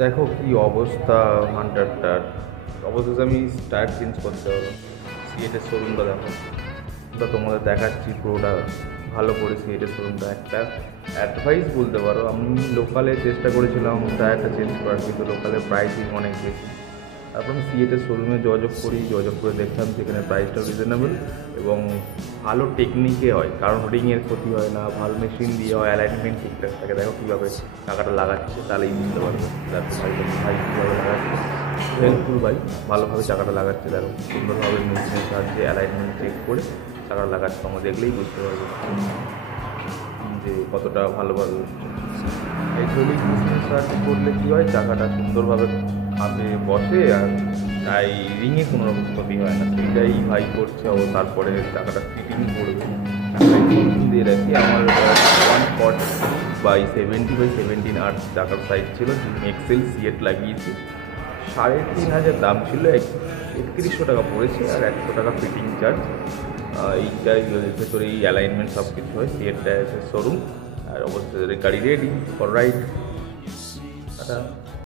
দেখো কি অবস্থা হান্টারটার। অবশেষে আমি টায়ার চেঞ্জ করতে হবে। সিএটের শোরুমটা দেখো, ওটা তোমাদের দেখাচ্ছি পুরোটা। ভালো করে সিএটের শোরুমটা একটা অ্যাডভাইস বলতে পারো। আমি লোকালে চেষ্টা করেছিলাম টায়ারটা চেঞ্জ করার, কিন্তু লোকালে প্রাইসিং অনেক বেশি। তারপর আমি সিএটের শোরুমে যোগাযোগ করে দেখলাম সেখানে প্রাইসটাও রিজনেবল এবং ভালো টেকনিকে হয়, কারণ রিংয়ের ক্ষতি হয় না, ভালো মেশিন দিয়ে হয়, অ্যালাইনমেন্ট ঠিকঠাক থাকে। দেখো কীভাবে টাকাটা লাগাচ্ছে, তাহলেই বুঝতে পারবে। দেখো ভাই ভাই কীভাবে লাগাচ্ছে, হেল্পফুল ভাই, ভালোভাবে চাকাটা লাগাচ্ছে। দেখো সুন্দরভাবে মেশিনের সাহায্যে অ্যালাইনমেন্ট চেক করে চাকাটা লাগাচ্ছে। তোমরা দেখলেই বুঝতে পারবে যে কতটা ভালোভাবে হচ্ছে। হাইড্রোলিক মেশিনের সাহায্যে করলে কী হয়, চাকাটা সুন্দরভাবে খাপে বসে আর তাই রিংয়ে কোনো রকম ক্ষতি হয় না। সেইটাই ভাই করছে। ও তারপরে চাকাটা ফিটিং করবে। দিয়ে রাখি আমার 140/70/17 আর চাকার সাইজ ছিল, এক্সেল সিএট লাগিয়েছি। 3,500 দাম ছিল, 3100 টাকা পড়েছে আর 100 টাকা ফিটিং চার্জ। এইটাই ভেতরে এই অ্যালাইনমেন্ট সব কিছু হয়। CEAT showroom. আর অবশ্যই গাড়ি রেডি ফর রাইড।